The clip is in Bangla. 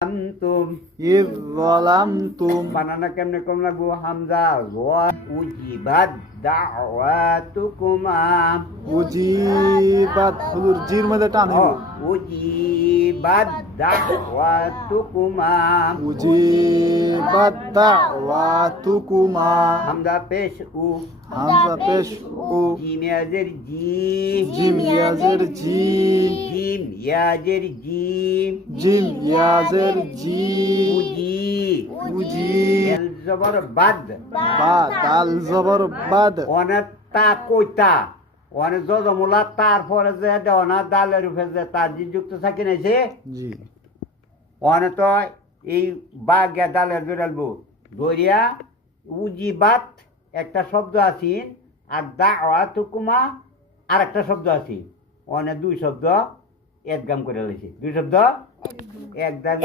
أنتم إذ ظلمتم বানানা কেমনে কম লাগবো হামজা ওয়া উজিবাত দাওয়াতুকুমা উজিবাত হুজুর জির মধ্যে টান হইব উজিবাত দাওয়াতুকুমা উজিবাত দাওয়াতুকুমা হামজা পেশ উ হামজা পেশ উ জিম ইয়াজের জি জিম ইয়াজের জি জিম ইয়াজের জি জিম ইয়াজের জি উজি উজি এল জবর বাদ বা দাল জবর বাদ অনেক তা কইতা অনেক জজমুলা তারপরে যে দেওয়া দালের উপরে যে তার জি যুক্ত থাকি নাইছে জি অনেক তো এই বাগিয়া দালের বেরালবো গড়িয়া উজিবাত একটা শব্দ আছে আর দাওয়াতুকুমা আর একটা শব্দ আছে অনেক দুই শব্দ একগাম করে রয়েছে দুই শব্দ একদম